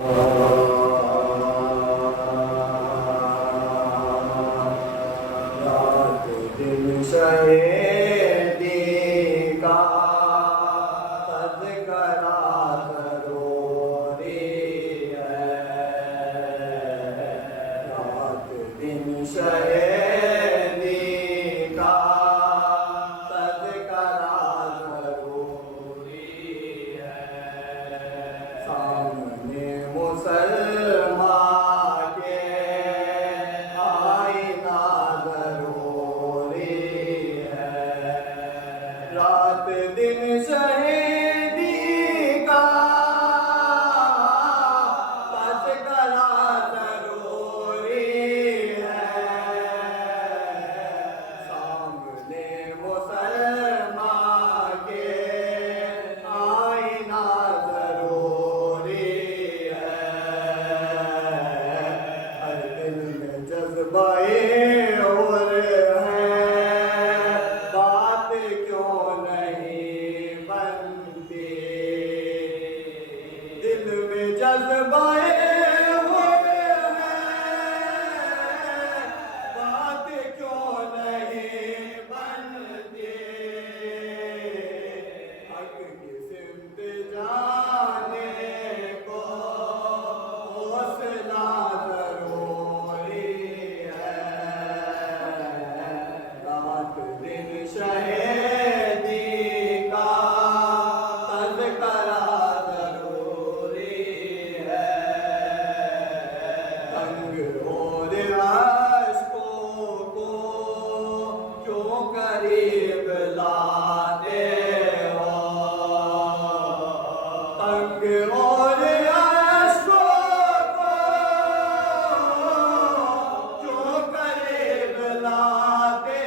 رات دن شہیدی کا تذکرہ ضروری ہے، رات دن شہیدی کا تذکرہ ضروری ہے، سامنے مسلمان کے آئینہ ضروری ہے، رات دن شہیدی کا تذکرہ ضروری ہے، سامنے مسلمان کے آئینہ ضروری ہے، ہر دل میں جذبہ اور ہے، بات کیوں نہیں بنتی، دل میں جذبہ اور ہے، بات کیوں نہیں بنتی، حق کی سمت جانے کو حوصلہ ضروری ہے، رات دن شہیدی کا تذکرہ ضروری ہے، تنگ اور اشکوں کو کیوں قریب لاتے ہو، تنگ اور اشکوں کو کیوں قریب لاتے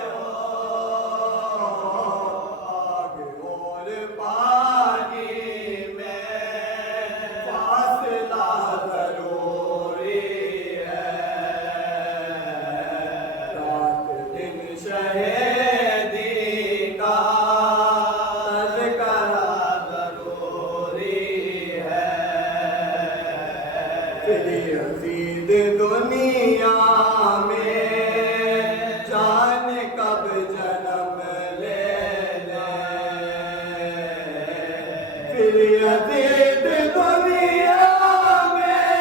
ہو، آگ اور پانی میں فاصلہ ضروری ہے، رات دن شہیدی کا تذکرہ ضروری ہے، پھر یزید دنیا میں جان کب جنم لے لے، پھر یزید دنیا میں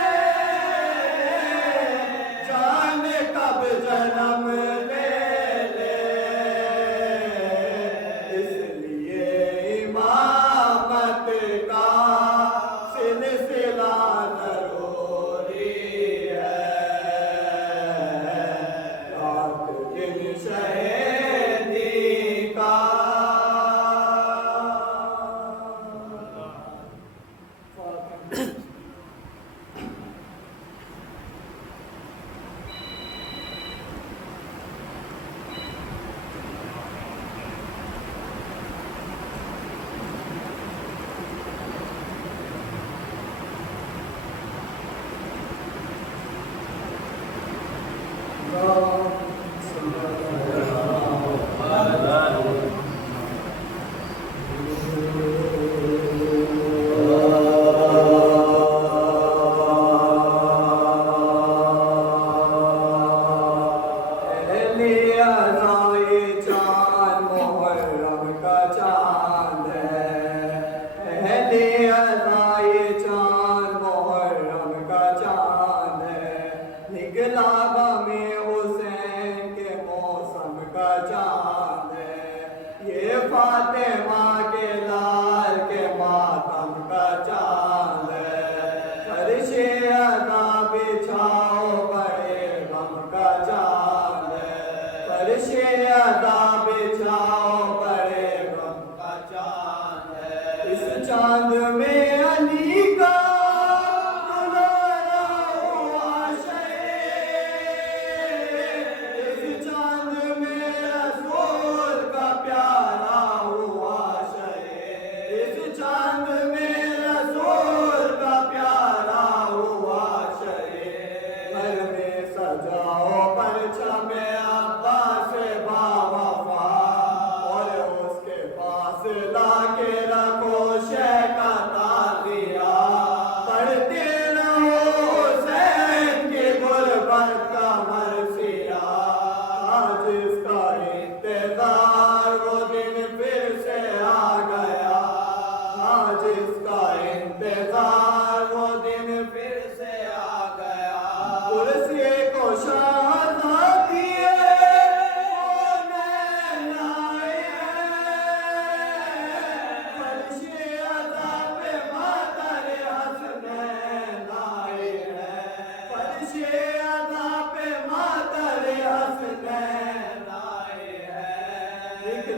جان کب جنم لے لے، اس لیے امامت کا سلسلہ ضروری ہے، رات دن شہیدی کا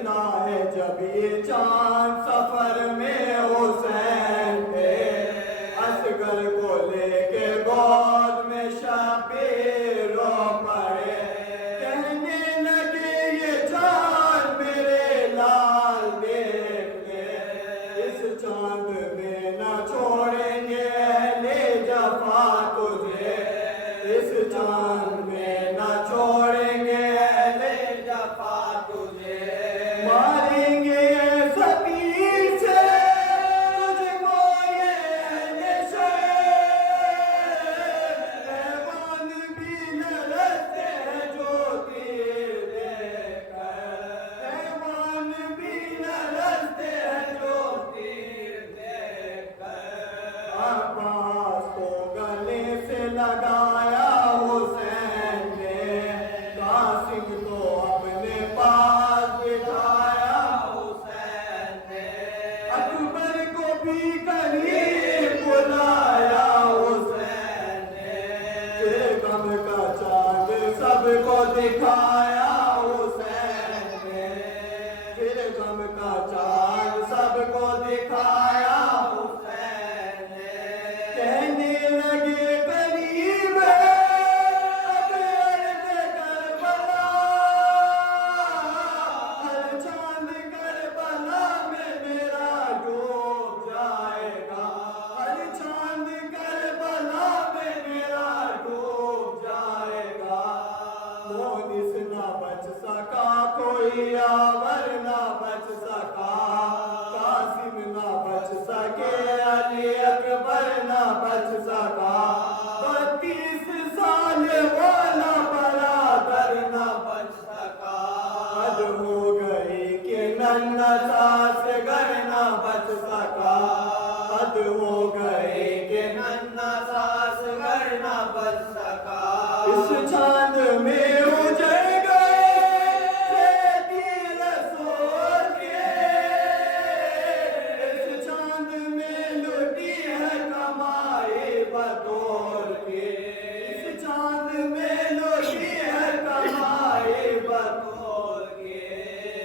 دیکھنا ہے جب یہ چاند سفر میں حسین تھے اصغر کو لے کے گود میں شبیر رو پڑے کہنے لگے یہ چاند میرے لال دیکھ لے اس چاند میں نہ چھوڑیں گے اہل جفا تجھے اس چاند میں نہ چھوڑیں گے اہل جفا تجھے ماریں گے سبیر سے تجھ کو یہ نشے حیوان بھی لڑتے ہیں جو تیر دیکھ کر حیوان بھی لڑتے ہیں جو تیر دیکھ کر عباس کو گلے سے لگایا حسین نے قاسم کو اپنے پاس بٹھایا حسین نے اکبر کو بھی قریب بلایا حسین نے پھر غم کا چاند سب کو دکھایا حسین نے پھر غم کا چاند سب کو دکھایا حسین نے کہنے لگے قریب ہے اب ارض کربلا ہر چاند کربلا میں میرا ڈوب جائے گا ہر چاند کربلا میں میرا ڈوب جائے گا مونس نہ بچ سکا کوئی یاور نہ بچ سکا قاسم نہ بچ سکے علی اکبر نہ بچ سکا 32 سال والا برادر نہ بچ سکا حد ہو گئی کہ ننھا ساس گھر نہ بچ سکا حد ہو گئی کہ ننھا ساس گھر نہ بچ سکا اس چاند میں اجڑ گئے سیدی رسول کے اس چاند میں لٹی ہے کمائی بطور کے اس چاند میں لٹی ہے کمائی بطور کے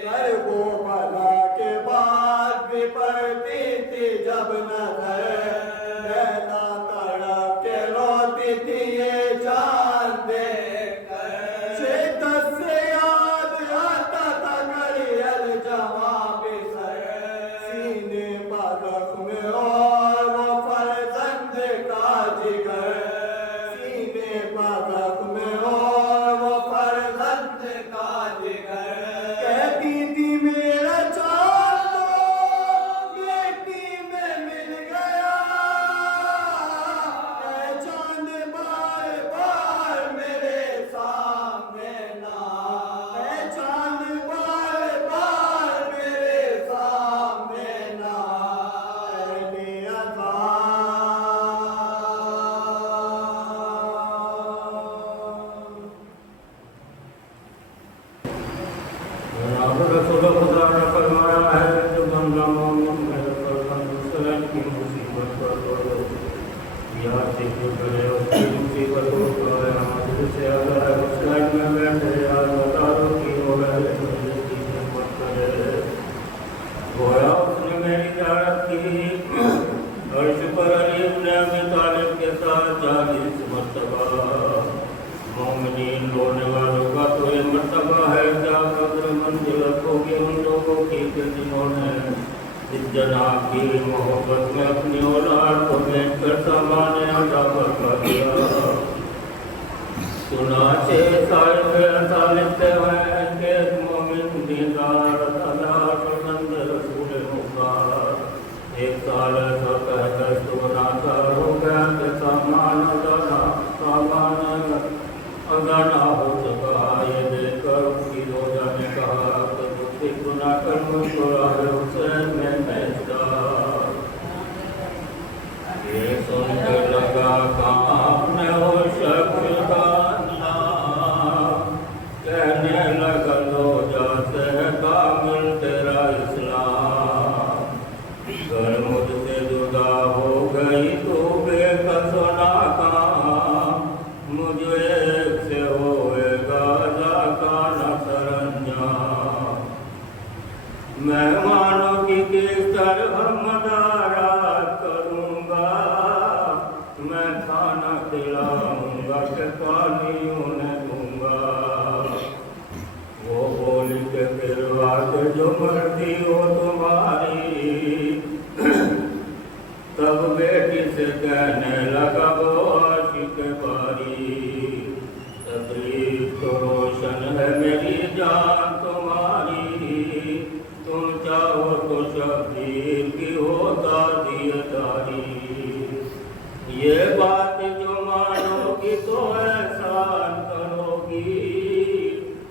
کرب و بلا کے بعد بھی پڑتی تھی جب نظر لیلا تڑپ کے روتی تھی یہ چاند دیکھ کر شدت سے یاد آتا تھا کری الجواب سر سینے پر زخم اور وہ فرزند کا جگر سینے پر زخم اور وہ فرزند کا جگر کہتی تھی میرا چاند تو بیٹی میں مل گیا اے چاند بار بار میرے سامنے نہ اے چاند بار بار میرے سامنے نہ اہل عذاب جناب رسول خدا نے فرمایا ہے جو بندہ مومن ہے تو حسین کی مصیبت پر رو یا ذکر کرے اس کی مصیبتوں کو ہمارے سے اگر حسین میں بیٹھے یا بتا دو کہ ہو رہے مجھے کی خدمت کرے گویا اس نے میری زیارت کی عرش پر علی ابن ابی طالب کے ساتھ 40 مرتبہ مومنین رونے والوں کا تو یہ مرتبہ ہے کیا قدر منزلت ہوگی ان لوگوں کی کہ جنہوں نے اس جناب کی محبت میں اپنی اولاد کو بیچ کر سامان عذاب کر دیا چنانچہ صاحب عطا لکھتے ہیں کہ مومن دیندار اللہ فرزند رسول مختار 1 سال ایسا کہہ کر سناکار ہو گیا کہ سامان ادا نہ ہو سکا یہ دیکھ کر اس کی روزہ نے کہا کہ مجھ سے گناہ کر مجھ کو راہ حسین میں بھیجتا یہ سن کر لگا کام نے وہ شخص کا نام کہنے لگا لو جاتے ہے کامل تیرا اسلام گر مجھ سے جدا ہو گئی تو بے کس و ناکام مجھے ایک سے ہوئے کھانا کھلاؤں گا کہ پانی انہیں دوں گا وہ بولی کہ پھر آگے جو مرضی ہو تمہاری تب بیٹی سے کہنے لگا وہ عاشق باری تکلیف تو روشن ہے میری جان تمہاری تم چاہو تو شبیر کی ہوتا دیداری یہ بات جو مانو گی تو احسان کرو گی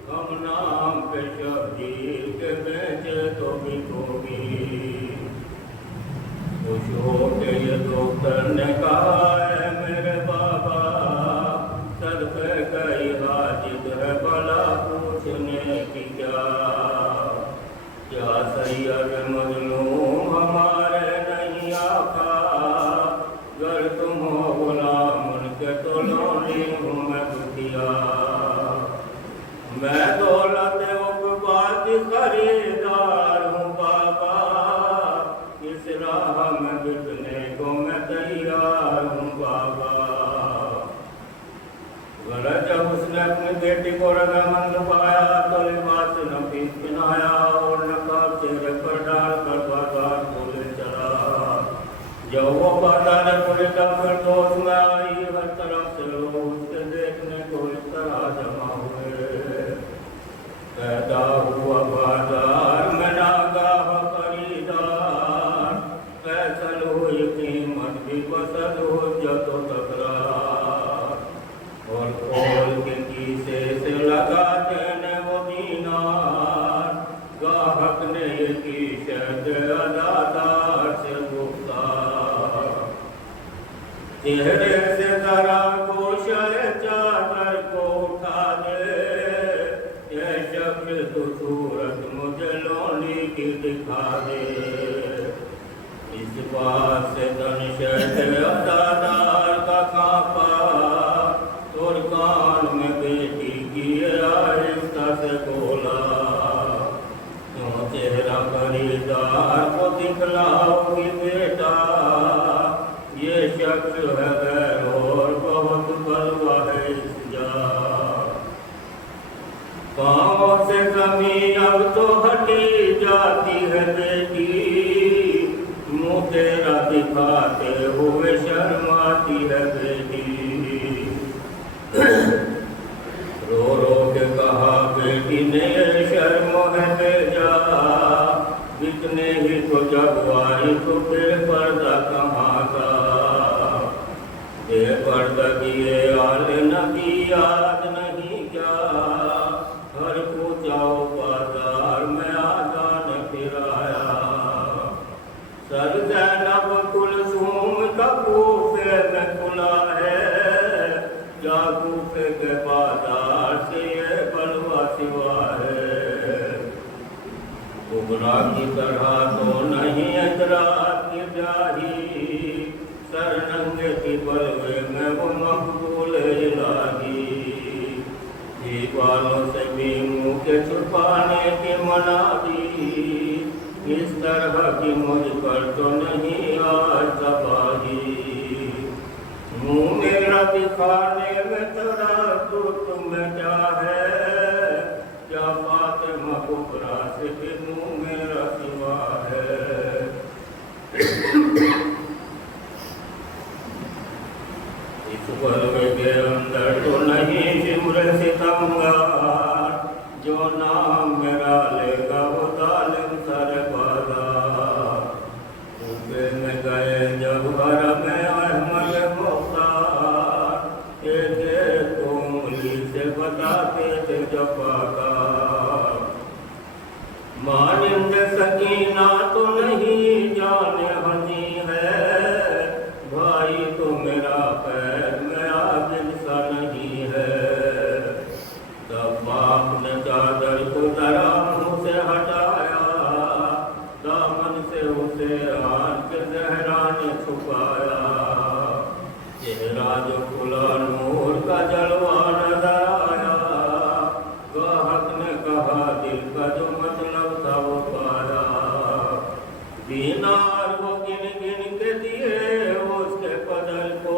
ہم نام پہ شبیر کے بیچے تو بکو گی خوش ہو کے یہ ڈاکٹر نے کہا ہے میرے بابا سر پہ گئی حاجت ہے بلا پوچھنے کی کیا سید مظلوم ہمارے نہیں آقا گر تم ہو غلام ان کے تو لونی ہوں میں دکھیا میں دولت عقبا کی خریدار ہوں بابا اس راہ میں بکنے کو میں تیار ہوں بابا غلط جب اس نے اپنی بیٹی کو رضامند پایا تو لباس نفیس پہنایا اور نقاب چہرے پر ڈال کر بازار کو لے چلا جب وہ بازار پہنچا پھر تو اس میں آئی ہر طرف سے لوگ اس کے دیکھنے کو اس طرح جمع ہوئے پیدا ہوا بازار میں ناگاہ خریدار فیصل ہوئی قیمت بھی بسد حجت و تکرار اور کھول کے کیسے سے لگا دینے وہ دینار گاہک نے یہ کی شہد ادادار سے گفتار چہرے سے ذرا گوشہ چادر کو اٹھا دے یہ شکل تو صورت مجھے لونی کی دکھا دے اس بات سے تن شہد ادادار کا کانپا ترکان میں بیٹی کی آہستہ سے بولا کیوں چہرہ خریدار کو دکھلاؤ گی بیٹا یہ شخص ہے غیر اور بہت بلوا ہے اس جا پاؤں سے زمین اب تو ہٹی جاتی ہے بیٹی منہ تیرا دکھاتے ہوئے شرماتی ہے بیٹی رو رو کے کہا بیٹی نے شرم ہے بھیجا بکنے ہی تو جب آئی تو پھر پردہ کہاں کا یہ پردہ کیے آل نبی یاد نہیں کیا ہر پوچھاؤ بازار میں آزان پھرایا سر زینب کلثوم کا کوفے میں کھلا ہے کیا کوفے کے بازار سے یہ بلوا سوا ہے کبرا کی طرح تو نہیں اطراف کی جاہی سر ننگے کی بلوے میں وہ مقبول الہی دیوالوں سے بھی منہ کے چھپانے کی منع دی اس طرح کی مجھ پر تو نہیں آج تباہی منہ میرا دکھانے میں تردد میں کیا ہے کیا فاطمہ کبریٰ سے بھی منہ میرا سوا ہے اس بلوے کے اندر تو نہیں شمر ستمگار جو نام میرا لے گا وہ ظالم سر بازار کوفے میں گئے جب حرم احمد مختار ایک ایک کو انگلی سے بتاتے تھے جفاکار مانند سکینہ تو نہیں جان ہنی ہے بھائی تو میرا خیر میں عابد سا نہیں ہے تب باپ نے چادر کو ذرا منہ سے ہٹایا دامن سے اسے آن کے زہرا نے چھپایا چہرہ جو کھلا نور کا جلوہ نظر آیا گاہک نے کہا دل کا جو مطلب تھا وہ پایا دینار وہ گن گن کے دیے اس کے بدل کو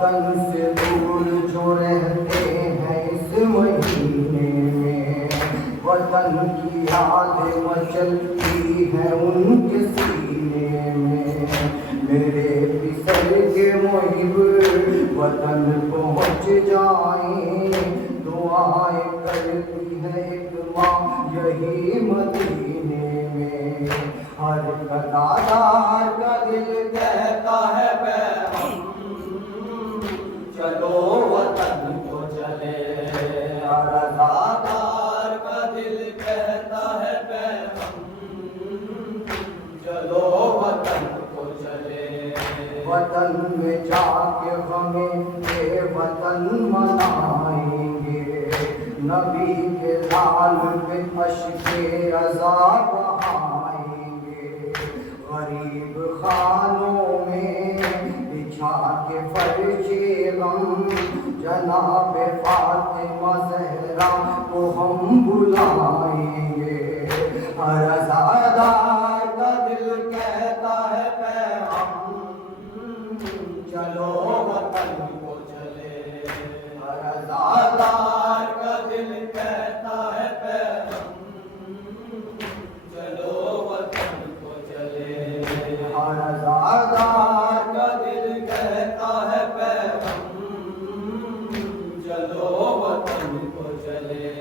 وطن سے دور جو رہتے ہیں اس مہینے میں، وطن کی یاد مچلتی ہے ان کے سینے میں، میرے پسر کے محب وطن پہنچ جائیں، دعائیں کرتی ہے ایک ماں یہی مدینے میں، ہر قطار کا دل کہتا ہے پیغام چلو وطن کو چلے، ہر قطار کا دل کہتا ہے پیغام چلو وطن کو چلے، وطن میں جا کے ہمیں یہ وطن منائیں گے، نبی کے لال پہ اشک رضا بہائیں گے، غریب خانوں میں بچھا کے فرش غم جناب فاطمہ زہرا کو ہم بلائیں گے، ہر عزادار کا دل کہتا ہے پیغام چلو وطن کو چلے، ہر عزادار کا دل کہتا ہے پیغام چلو وطن کو چلے، ہر عزادار کا دل کہتا ہے پیغام چلو وطن کو چلے،